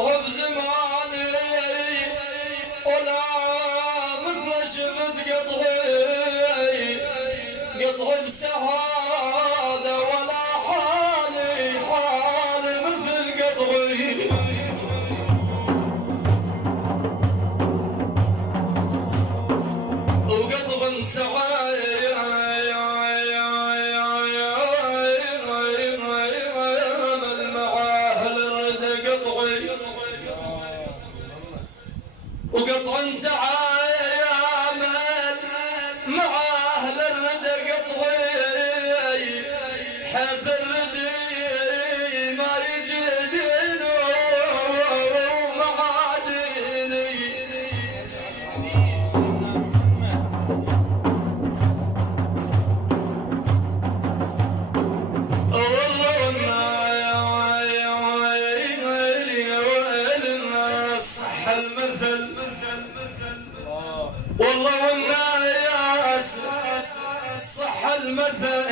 قطعه بزماني ولا مثل شفت قطعي قطعه بسهادة ولا حالي مثل قطعي وقطع انت وقطع انت عامل مع اهل الردى قطعي حيث الردي ما يجي دينه مع ديني والله صح المثل والله والناس صح المثل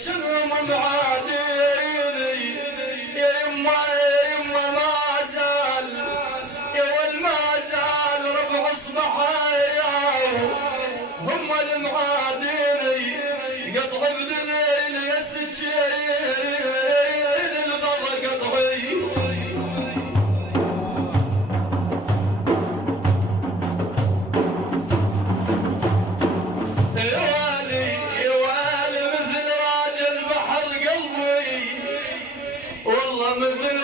شنو معاديني يا يما ما زال يا ول ما زال ربع صباحيا هم المعاديني قطع بدليل يا سجين الغضا قطعي والله مثل